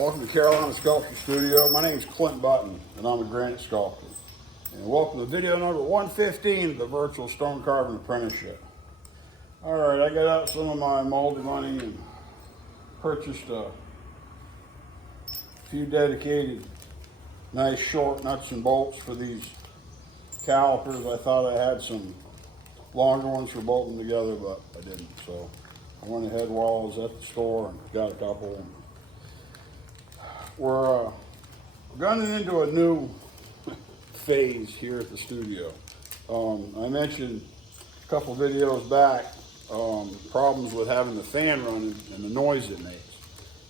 Welcome to Carolina Sculpture Studio. My name is Clint Button, and I'm a granite sculptor. And welcome to video number 115 of the Virtual Stone Carving Apprenticeship. All right, I got out some of my moldy money and purchased a few dedicated, nice short nuts and bolts for these calipers. I thought I had some longer ones for bolting together, but I didn't. So I went ahead while I was at the store and got a couple. We're running into a new phase here at the studio. I mentioned a couple videos back problems with having the fan running and the noise it makes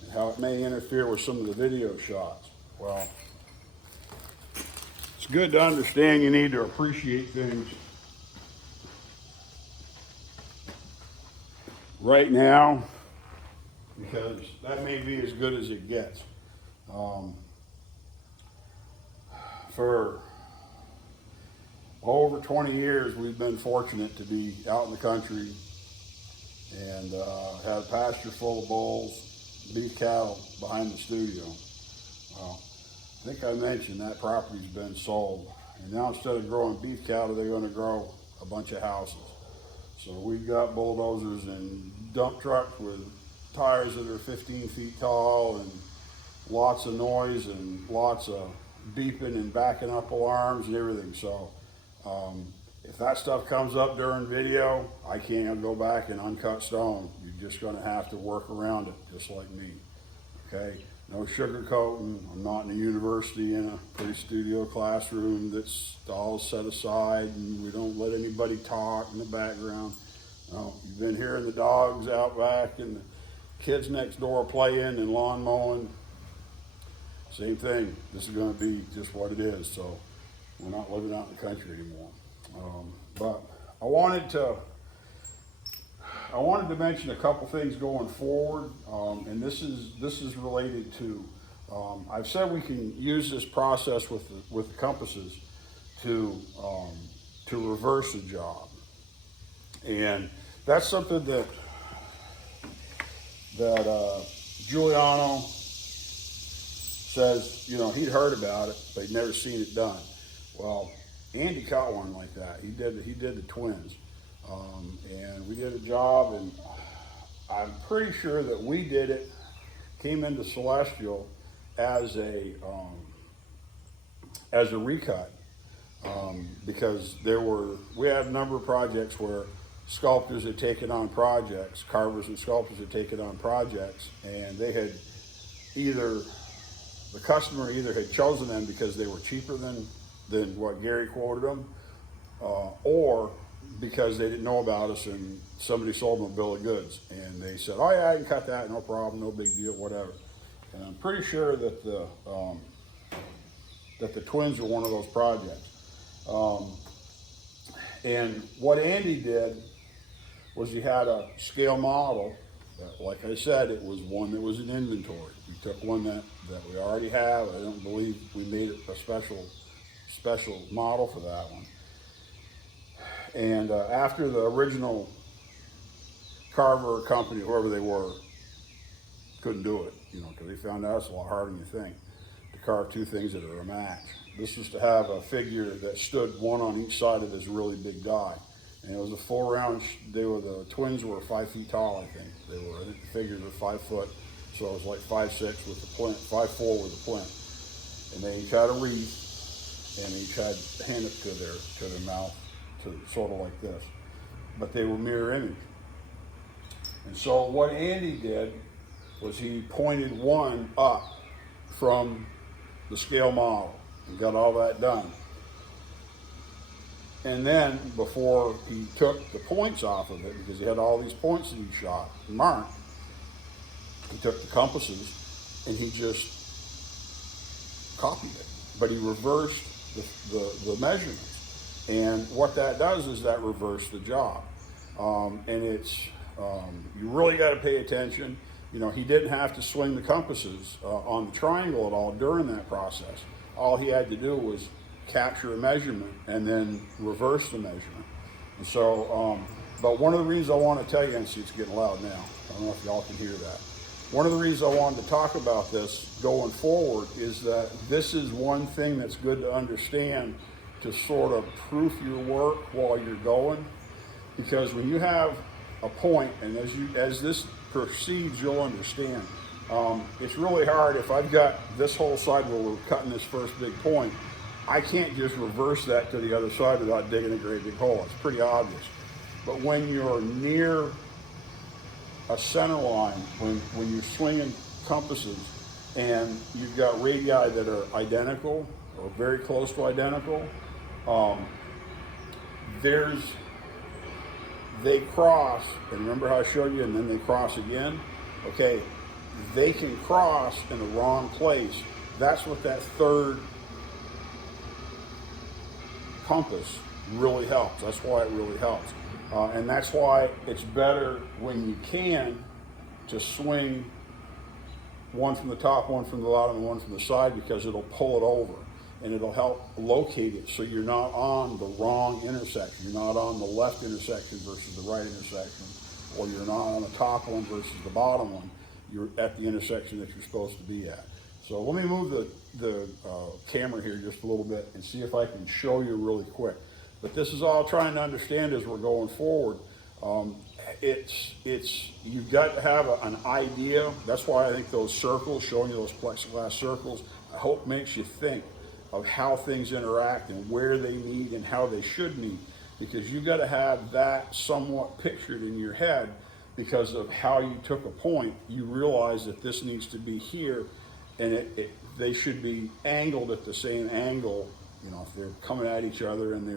and how it may interfere with some of the video shots. Well, it's good to understand you need to appreciate things right now, because that may be as good as it gets. For over 20 years, we've been fortunate to be out in the country and have a pasture full of bulls, beef cattle behind the studio. Well, I think I mentioned that property's been sold, and now instead of growing beef cattle, they're going to grow a bunch of houses. So we've got bulldozers and dump trucks with tires that are 15 feet tall and lots of noise and lots of beeping and backing up alarms and everything. So if that stuff comes up during video, I can't go back and uncut stone. You're just going to have to work around it, just like me. Okay, no sugarcoating. I'm not in a university in a pretty studio classroom that's all set aside and we don't let anybody talk in the background. No, you've been hearing the dogs out back and the kids next door playing and lawn mowing. Same thing. This is going to be just what it is. So we're not living out in the country anymore. But I wanted to mention a couple things going forward, and this is related to. I've said we can use this process with the compasses to reverse a job, and that's something that Giuliano says, you know, he'd heard about it, but he'd never seen it done. Well, Andy caught one like that. He did the twins, and we did a job, and I'm pretty sure that we did it, came into Celestial as a recut, because we had a number of projects where sculptors had taken on projects, carvers and sculptors had taken on projects, and they had the customer either had chosen them because they were cheaper than what Gary quoted them, or because they didn't know about us and somebody sold them a bill of goods and they said, oh yeah, I can cut that, no problem, no big deal, whatever. And I'm pretty sure that the twins were one of those projects. And what Andy did was he had a scale model that, like I said, it was one that was in inventory. We took one that we already have. I don't believe we made a special model for that one. And after the original carver company, whoever they were, couldn't do it, you know, because they found out it's a lot harder than you think to carve two things that are a match. This was to have a figure that stood one on each side of this really big die. And it was a full round, the twins were 5 feet tall, I think. I think the figures were 5 foot, so it was like 5'6" with the plinth, 5'4" with the plinth. And they each had a wreath, and each had a hand up to their mouth, to sort of like this. But they were mirror image. And so what Andy did was he pointed one up from the scale model and got all that done. And then before he took the points off of it, because he had all these points that he shot marked, he took the compasses and he just copied it. But he reversed the measurements. And what that does is that reversed the job. And it's, you really got to pay attention. You know, he didn't have to swing the compasses on the triangle at all during that process. All he had to do was capture a measurement and then reverse the measurement. And so, but one of the reasons I want to tell you, and see it's getting loud now, I don't know if y'all can hear that. One of the reasons I wanted to talk about this going forward is that this is one thing that's good to understand to sort of proof your work while you're going. Because when you have a point, and as this proceeds, you'll understand. It's really hard if I've got this whole side where we're cutting this first big point. I can't just reverse that to the other side without digging a great big hole. It's pretty obvious. But when you're near a center line, when you're swinging compasses and you've got radii that are identical or very close to identical, they cross, and remember how I showed you, and then they cross again? Okay, they can cross in the wrong place. That's what that third compass really helps. That's why it really helps. And that's why it's better when you can to swing one from the top, one from the bottom, and one from the side, because it'll pull it over and it'll help locate it so you're not on the wrong intersection. You're not on the left intersection versus the right intersection, or you're not on the top one versus the bottom one. You're at the intersection that you're supposed to be at. So let me move the camera here just a little bit and see if I can show you really quick. But this is all trying to understand as we're going forward. You've got to have an idea. That's why I think those circles, showing you those plexiglass circles, I hope makes you think of how things interact and where they meet and how they should meet. Because you've got to have that somewhat pictured in your head because of how you took a point. You realize that this needs to be here, and they should be angled at the same angle. You know, if they're coming at each other and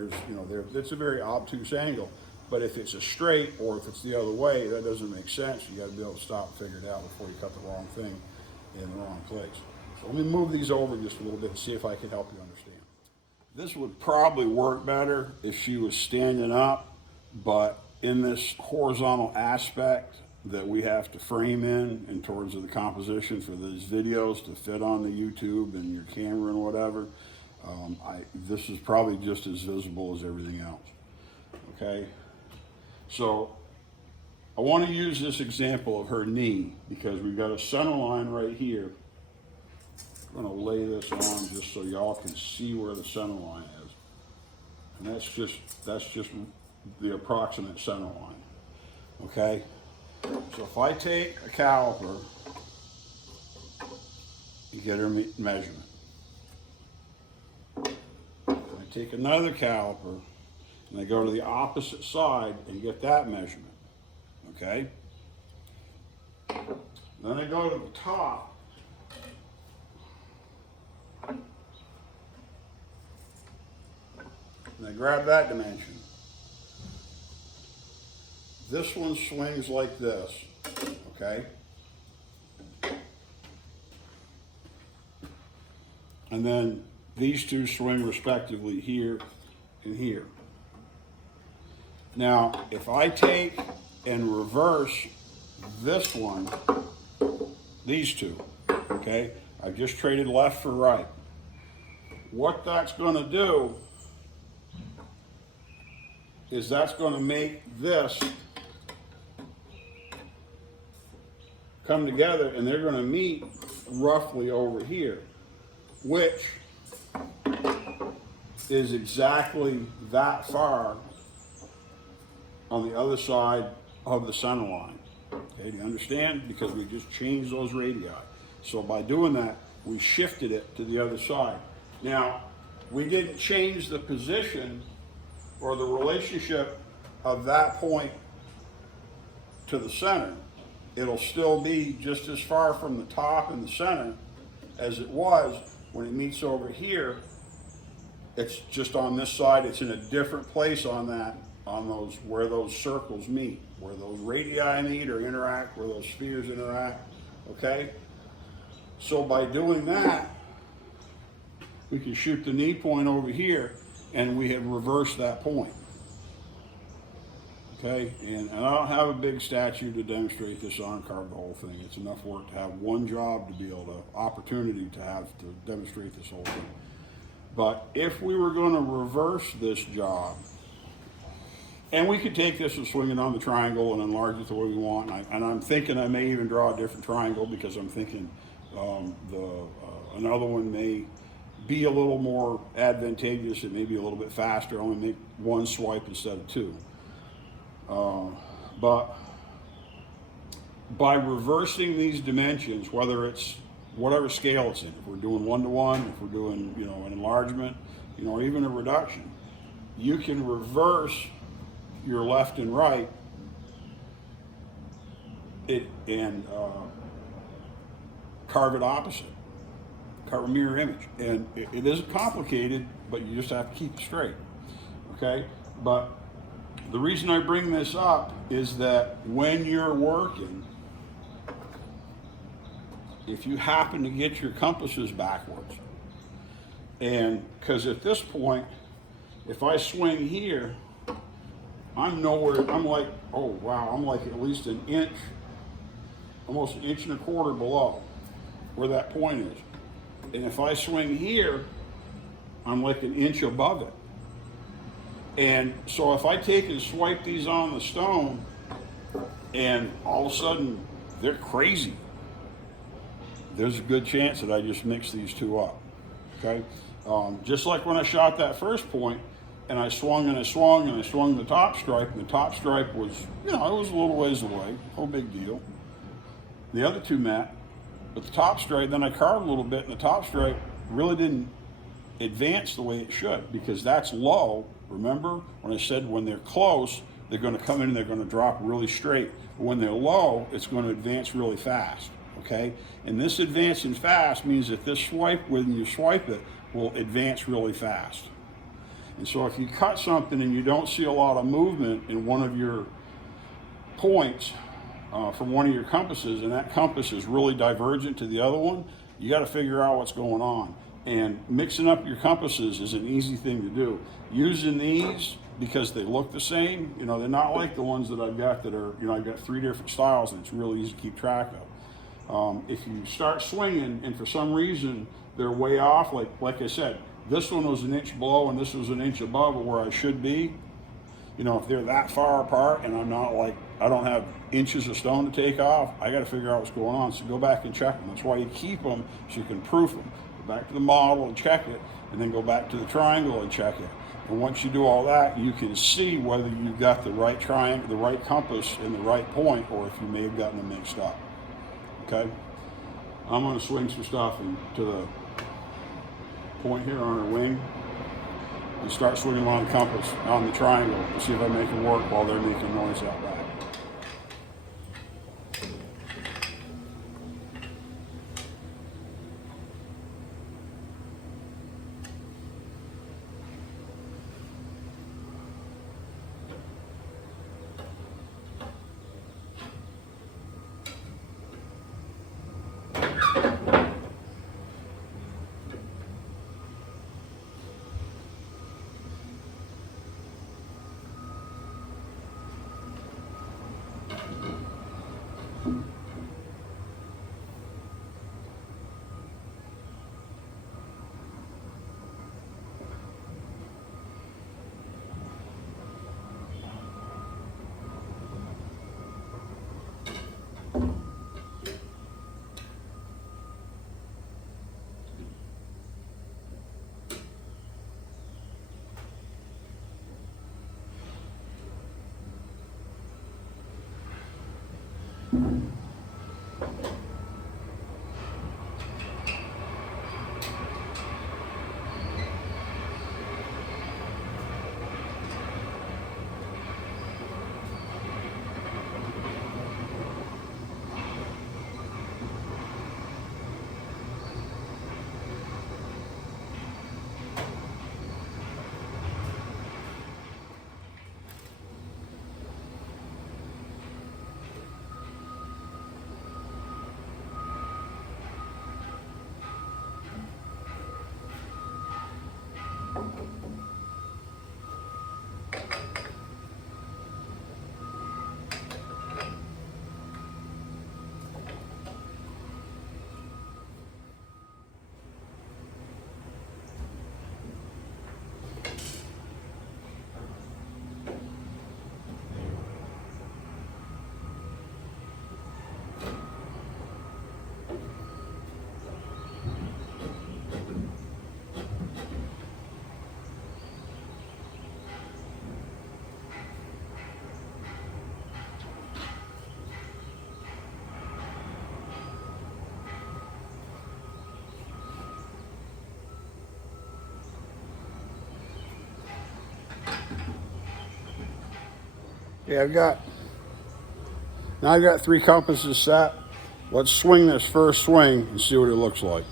it's a very obtuse angle. But if it's a straight or if it's the other way, that doesn't make sense. You got to be able to stop and figure it out before you cut the wrong thing in the wrong place. So let me move these over just a little bit and see if I can help you understand. This would probably work better if she was standing up, but in this horizontal aspect that we have to frame in terms of the composition for these videos to fit on the YouTube and your camera and whatever, this is probably just as visible as everything else. Okay, so I want to use this example of her knee because we've got a center line right here. I'm going to lay this on just so y'all can see where the center line is, and that's just the approximate center line. Okay, so if I take a caliper, you get her measurement. Take another caliper and I go to the opposite side and get that measurement, okay? Then I go to the top and I grab that dimension. This one swings like this, okay? And then these two swing respectively here and here. Now, if I take and reverse this one, these two, okay? I've just traded left for right. What that's going to do is that's going to make this come together, and they're going to meet roughly over here, which is exactly that far on the other side of the center line. Okay, do you understand? Because we just changed those radii. So by doing that, we shifted it to the other side. Now, we didn't change the position or the relationship of that point to the center. It'll still be just as far from the top and the center as it was when it meets over here. It's just on this side. It's in a different place on those where those circles meet, where those radii meet or interact, where those spheres interact. Okay. So by doing that, we can shoot the knee point over here, and we have reversed that point. Okay, and I don't have a big statue to demonstrate this on, carve the whole thing. It's enough work to have one job to be able to, opportunity to have to demonstrate this whole thing. But if we were going to reverse this job And we could take this and swing it on the triangle and enlarge it the way we want. And I'm thinking I may even draw a different triangle, because I'm thinking another one may be a little more advantageous. It may be a little bit faster. Only make one swipe instead of two. But by reversing these dimensions, whether it's whatever scale it's in, if we're doing 1-to-1, if we're doing, you know, an enlargement, you know, or even a reduction, you can reverse your left and right and carve it opposite, carve a mirror image. And it isn't complicated, but you just have to keep it straight, okay? But the reason I bring this up is that when you're working, if you happen to get your compasses backwards, and because at this point, if I swing here, I'm nowhere, I'm like, oh wow, I'm like at least an inch, almost 1.25 inches below where that point is. And if I swing here, I'm like 1 inch above it. And so if I take and swipe these on the stone, and all of a sudden they're crazy, there's a good chance that I just mix these two up, okay? Just like when I shot that first point, and I swung and I swung and I swung the top stripe, and the top stripe was, you know, it was a little ways away, no big deal. The other two met, but the top stripe, then I carved a little bit, and the top stripe really didn't advance the way it should, because that's low. Remember when I said when they're close, they're going to come in and they're going to drop really straight. But when they're low, it's going to advance really fast, okay? And this advancing fast means that this swipe, when you swipe it, will advance really fast. And so if you cut something and you don't see a lot of movement in one of your points from one of your compasses, and that compass is really divergent to the other one, you got to figure out what's going on. And mixing up your compasses is an easy thing to do. Using these, because they look the same, you know, they're not like the ones that I've got that are, you know, I've got 3 different styles, and it's really easy to keep track of. If you start swinging and for some reason they're way off, like I said, this one was 1 inch below and this was 1 inch above where I should be, you know, if they're that far apart and I'm not like, I don't have inches of stone to take off, I got to figure out what's going on. So go back and check them. That's why you keep them, so you can proof them. Go back to the model and check it, and then go back to the triangle and check it. And once you do all that, you can see whether you've got the right triangle, the right compass in the right point, or if you may have gotten them mixed up. Okay? I'm going to swing some stuff to the point here on our wing and start swinging on the compass, on the triangle, and see if I make it work while they're making noise out back. Yeah, I've got 3 compasses set. Let's swing this first swing and see what it looks like.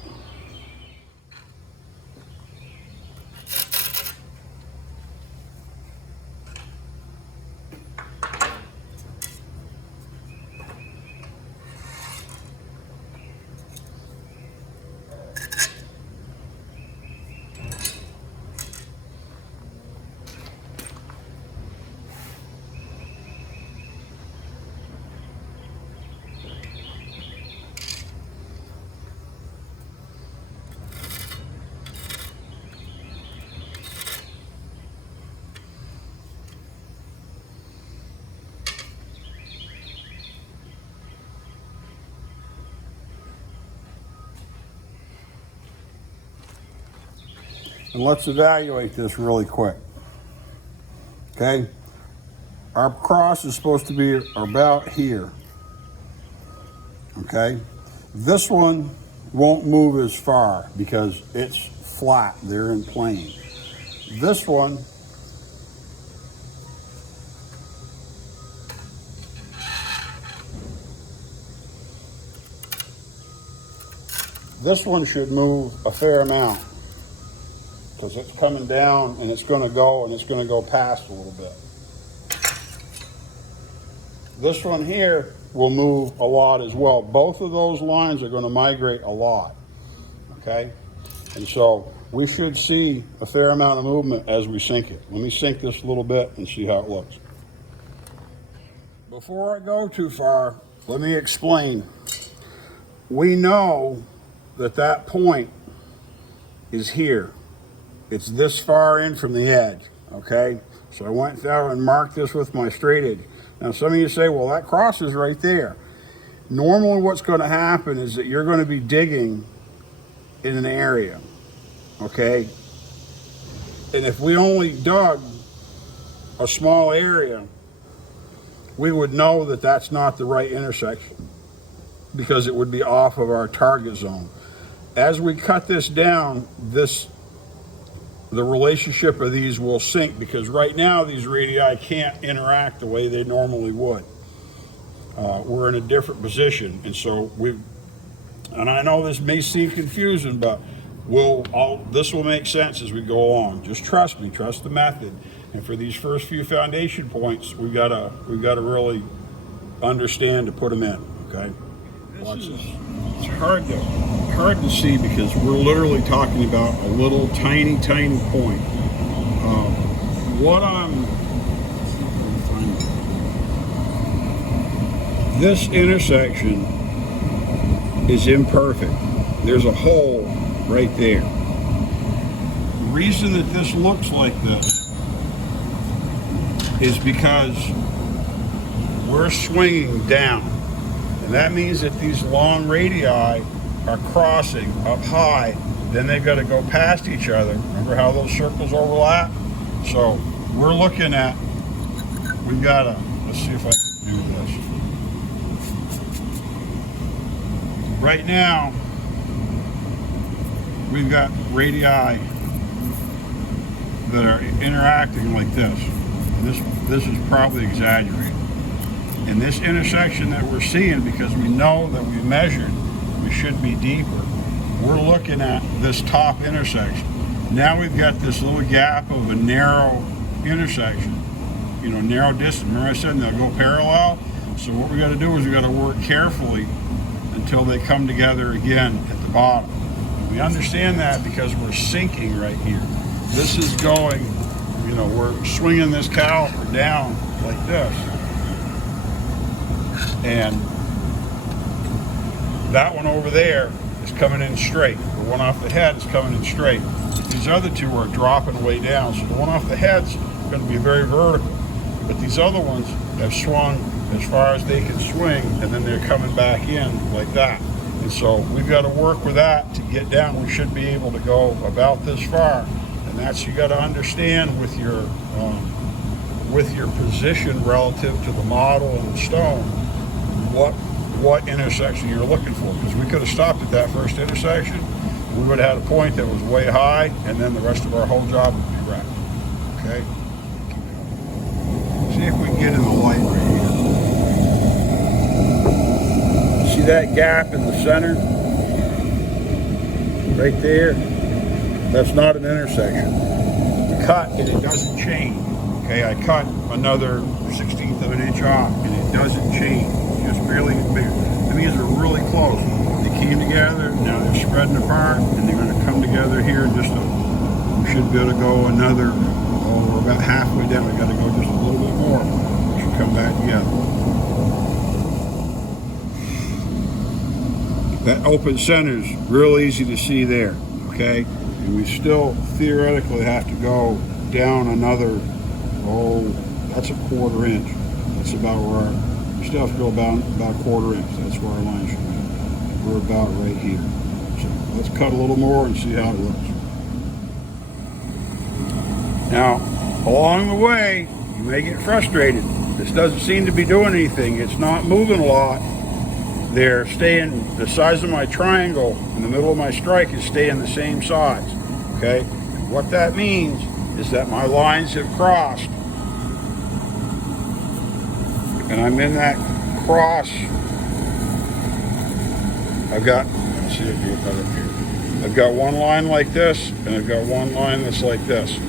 And let's evaluate this really quick. Okay? Our cross is supposed to be about here. Okay? This one won't move as far because it's flat. They're in plane. This one should move a fair amount, because it's coming down and it's going to go past a little bit. This one here will move a lot as well. Both of those lines are going to migrate a lot, okay? And so we should see a fair amount of movement as we sink it. Let me sink this a little bit and see how it looks. Before I go too far, let me explain. We know that that point is here. It's this far in from the edge, okay? So I went down and marked this with my straight edge. Now some of you say, well, that cross is right there. Normally what's going to happen is that you're going to be digging in an area, okay? And if we only dug a small area, we would know that that's not the right intersection, because it would be off of our target zone. As we cut this down, the relationship of these will sink, because right now these radii can't interact the way they normally would. We're in a different position, and so and I know this may seem confusing, but this will make sense as we go along. Just trust me, trust the method. And for these first few foundation points, we've got to really understand to put them in. Okay. Watch this. It's hard to see because we're literally talking about a little tiny point. This intersection is imperfect. There's a hole right there. The reason that this looks like this is because we're swinging down. And that means that these long radii are crossing up high, then they've got to go past each other. Remember how those circles overlap? So we're looking at, let's see if I can do this. Right now, we've got radii that are interacting like this. This is probably exaggerated. In this intersection that we're seeing, because we know that we measured, we should be deeper. We're looking at this top intersection. Now we've got this little gap of a narrow intersection, narrow distance. Remember I said they'll go parallel? So what we got to do is we got to work carefully until they come together again at the bottom. And we understand that because we're sinking right here. This is going, we're swinging this caliper down like this. And that one over there is coming in straight. The one off the head is coming in straight. These other two are dropping way down. So the one off the head's going to be very vertical. But these other ones have swung as far as they can swing, and then they're coming back in like that. And so we've got to work with that to get down. We should be able to go about this far. And that's, you got to understand with your position relative to the model and the stone, what intersection you're looking for, because we could have stopped at that first intersection, we would have had a point that was way high, and then the rest of our whole job would be wrecked. Okay? See if we can get in the light right here. See that gap in the center? Right there? That's not an intersection. You cut and it doesn't change. Okay, I cut another 1/16 of an inch off and it doesn't change. It just barely gets bigger. That means they're really close. They came together, now they're spreading apart, and they're going to come together here in just we should be able to go another, we're about halfway down. We've got to go just a little bit more. We should come back together. That open center is real easy to see there, okay? And we still theoretically have to go down another, that's a 1/4 inch. That's about where, we still have to go about a 1/4 inch. That's where our line should be. We're about right here. So let's cut a little more and see how it looks. Now, along the way, you may get frustrated. This doesn't seem to be doing anything. It's not moving a lot. They're staying, the size of my triangle in the middle of my strike is staying the same size, okay? And what that means is that my lines have crossed. And I'm in that cross. I've got, let's see if you can cut up here. I've got one line like this, and I've got one line that's like this.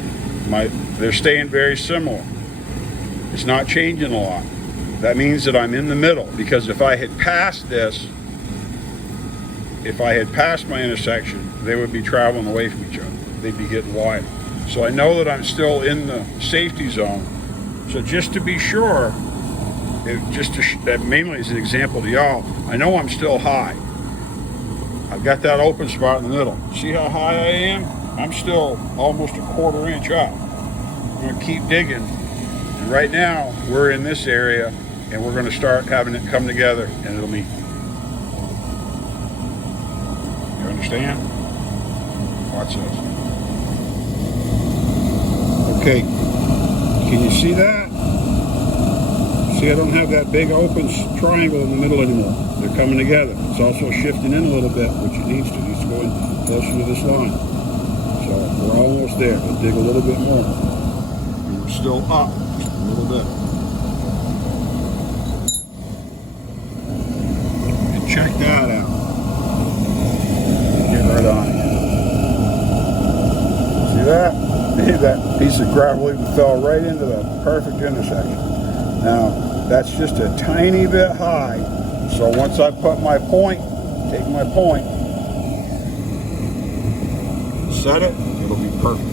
They're staying very similar. It's not changing a lot. That means that I'm in the middle, because if I had passed this, if I had passed my intersection, they would be traveling away from each other. They'd be getting wide. So I know that I'm still in the safety zone. So just to be sure, that mainly as an example to y'all, I know I'm still high. I've got that open spot in the middle. See how high I am? I'm still almost a 1/4 inch up. I'm gonna keep digging. And right now, we're in this area, and we're gonna start having it come together, and it'll meet. You understand? Watch this. Okay, can you see that? See, I don't have that big open triangle in the middle anymore. They're coming together. It's also shifting in a little bit, which it needs to. It needs to go in closer to this line. So we're almost there. We'll dig a little bit more. And we're still up just a little bit. And check that out. Get right on it. See that? That piece of gravel even fell right into the perfect intersection. Now, that's just a tiny bit high. So once I put my point, take my point, set it, it'll be perfect.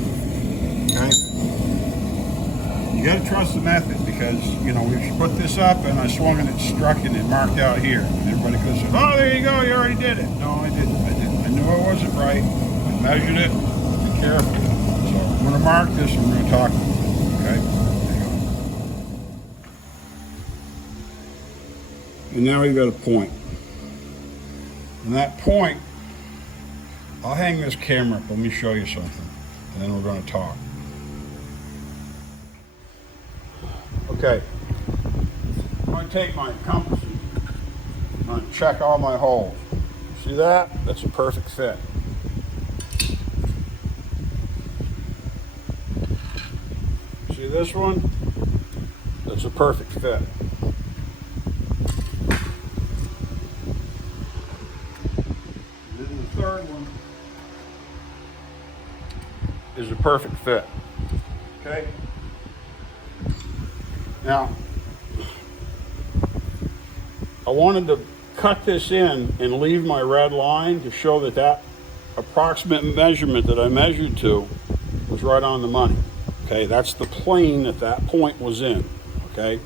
Okay? You gotta trust the method, because, you know, if you put this up and I swung and it struck and it marked out here, and everybody could say, oh, there you go, you already did it. No, I didn't. I knew I wasn't right. I measured it. Be careful. So I'm gonna mark this and we're gonna talk about it. Okay? And now we've got a point. And that point, I'll hang this camera up. Let me show you something. And then we're going to talk. Okay. I'm going to take my compass and I'm going to check all my holes. See that? That's a perfect fit. See this one? That's a perfect fit. Third one is a perfect fit. Okay? Now, I wanted to cut this in and leave my red line to show that that approximate measurement that I measured to was right on the money. Okay? That's the plane that that point was in. Okay?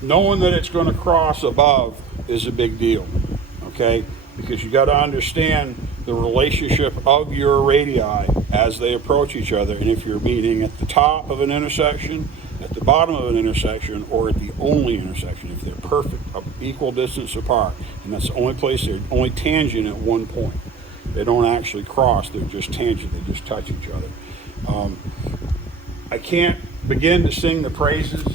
Knowing that it's going to cross above is a big deal, okay? Because you got to understand the relationship of your radii as they approach each other, and if you're meeting at the top of an intersection, at the bottom of an intersection, or at the only intersection, if they're perfect, equal distance apart, and that's the only place they're only tangent at one point. They don't actually cross, they're just tangent, they just touch each other. I can't begin to sing the praises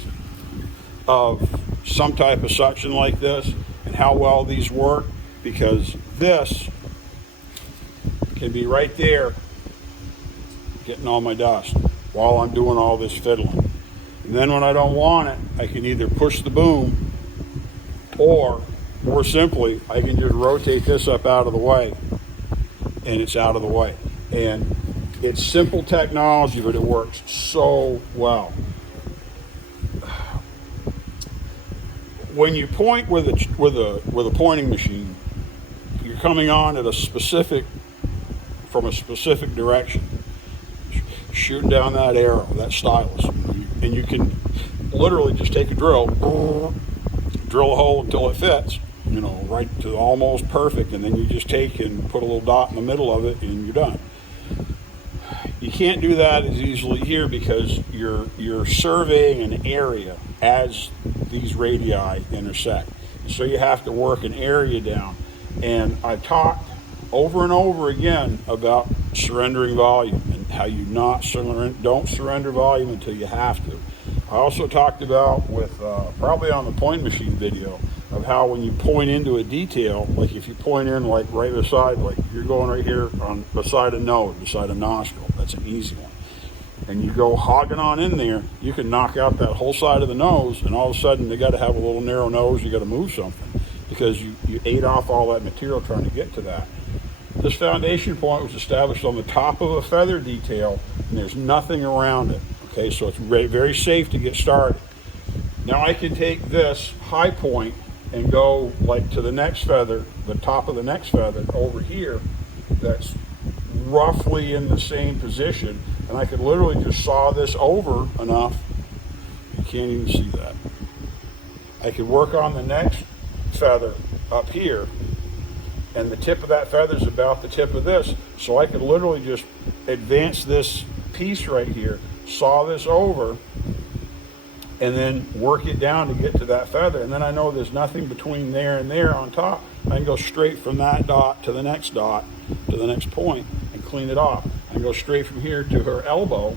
of some type of suction like this and how well these work, because this can be right there getting all my dust. while I'm doing all this fiddling. And then when I don't want it, I can either push the boom, or more simply, I can just rotate this up out of the way, and it's out of the way. And it's simple technology, but it works so well. When you point with a pointing machine, you're coming on at from a specific direction, shooting down that arrow, that stylus, and you can literally just take a drill a hole until it fits, right to almost perfect, and then you just take and put a little dot in the middle of it, and you're done. You can't do that as easily here because you're surveying an area as these radii intersect. So you have to work an area down. And I talked over and over again about surrendering volume and how you don't surrender volume until you have to. I also talked about with probably on the point machine video of how when you point into a detail, like if you point in like right beside, like you're going right here on beside a nose, beside a nostril, that's an easy one. And you go hogging on in there, you can knock out that whole side of the nose, and all of a sudden they got to have a little narrow nose, you got to move something because you ate off all that material trying to get to that. This foundation point was established on the top of a feather detail, and there's nothing around it. Okay, so it's very safe to get started. Now I can take this high point and go like to the next feather, the top of the next feather over here, that's roughly in the same position, and I could literally just saw this over enough, you can't even see that. I could work on the next feather up here, and the tip of that feather is about the tip of this, so I could literally just advance this piece right here, saw this over, and then work it down to get to that feather. And then I know there's nothing between there and there on top. I can go straight from that dot, to the next point, and clean it off. I can go straight from here to her elbow,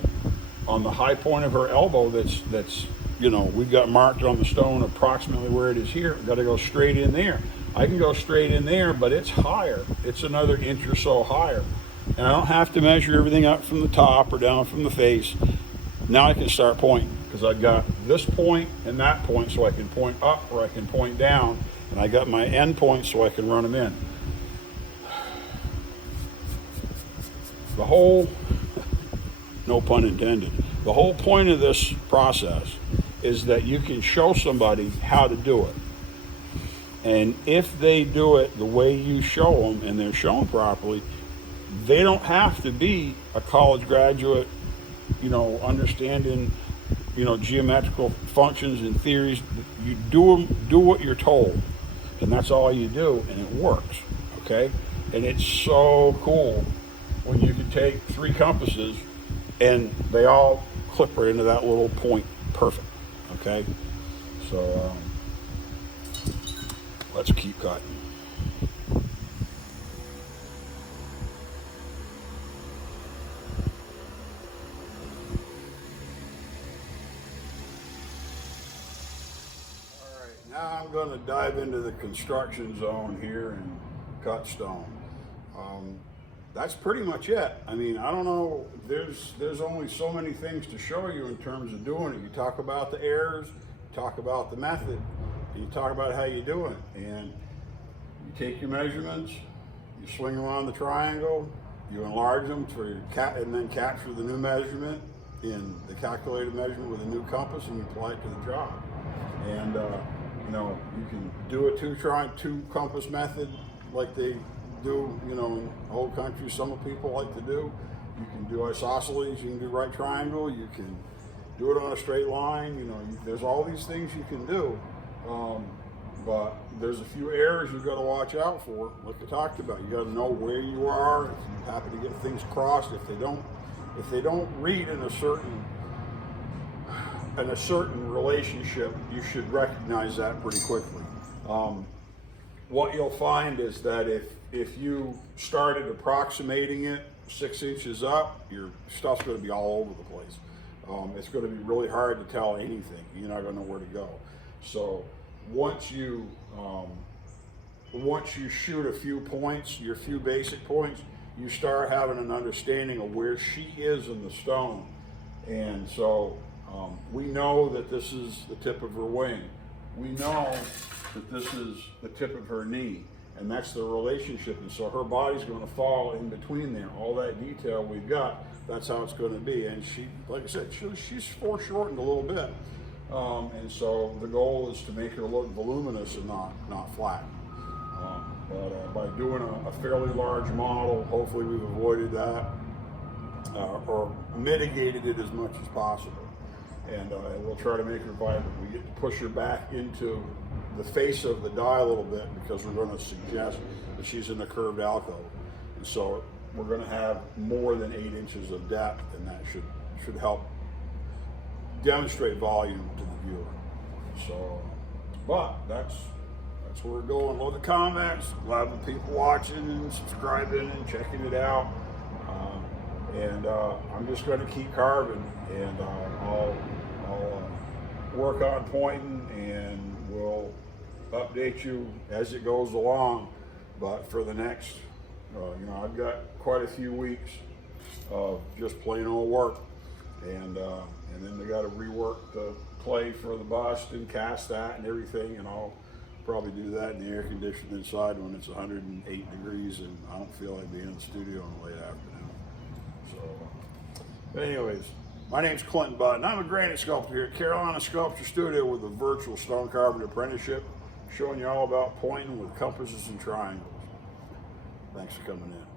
on the high point of her elbow that's we've got marked on the stone approximately where it is here. I've got to go straight in there. I can go straight in there, but it's higher. It's another inch or so higher. And I don't have to measure everything up from the top or down from the face. Now I can start pointing because I've got this point and that point, so I can point up or I can point down, and I got my end points so I can run them in. The whole, no pun intended, the whole point of this process is that you can show somebody how to do it. And if they do it the way you show them and they're shown properly, they don't have to be a college graduate, understanding, geometrical functions and theories. You do what you're told, and that's all you do, and it works, okay? And it's so cool when you can take 3 compasses and they all clip right into that little point, perfect, okay? So let's keep cutting. Now I'm going to dive into the construction zone here and cut stone. That's pretty much it. I mean, I don't know, there's only so many things to show you in terms of doing it. You talk about the errors, you talk about the method, and you talk about how you do it. And you take your measurements, you swing around the triangle, you enlarge them and then capture the new measurement in the calculated measurement with a new compass, and you apply it to the job. And you can do a two compass method like they do, in the whole country. Some people like to do. You can do isosceles, you can do right triangle, you can do it on a straight line. There's all these things you can do, but there's a few errors you've got to watch out for, like I talked about. You got to know where you are. If you happen to get things crossed, if they don't read in a certain relationship, you should recognize that pretty quickly. What you'll find is that if you started approximating it 6 inches up, your stuff's going to be all over the place. It's going to be really hard to tell anything. You're not going to know where to go. So once you shoot a few points, your few basic points, you start having an understanding of where she is in the stone. And so we know that this is the tip of her wing. We know that this is the tip of her knee, and that's the relationship. And so her body's going to fall in between there. All that detail we've got, that's how it's going to be. And she, like I said, she's foreshortened a little bit. And so the goal is to make her look voluminous and not flat. But by doing a fairly large model, hopefully we've avoided that or mitigated it as much as possible. And we'll try to make her vibrant. We get to push her back into the face of the die a little bit because we're going to suggest that she's in a curved alcove. And so we're going to have more than 8 inches of depth, and that should help demonstrate volume to the viewer. So, but that's where we're going. Love the comments, love the people watching and subscribing and checking it out. I'm just going to keep carving, and I'll work on pointing, and we'll update you as it goes along. But for the next, I've got quite a few weeks of just plain old work, and then we got to rework the clay for the bust and cast that and everything, and I'll probably do that in the air conditioned inside when it's 108 degrees and I don't feel like being in the studio in the late afternoon. So, anyways, my name's Clinton Button. I'm a granite sculptor here at Carolina Sculptor Studio with the Virtual Stone Carving Apprenticeship, showing you all about pointing with compasses and triangles. Thanks for coming in.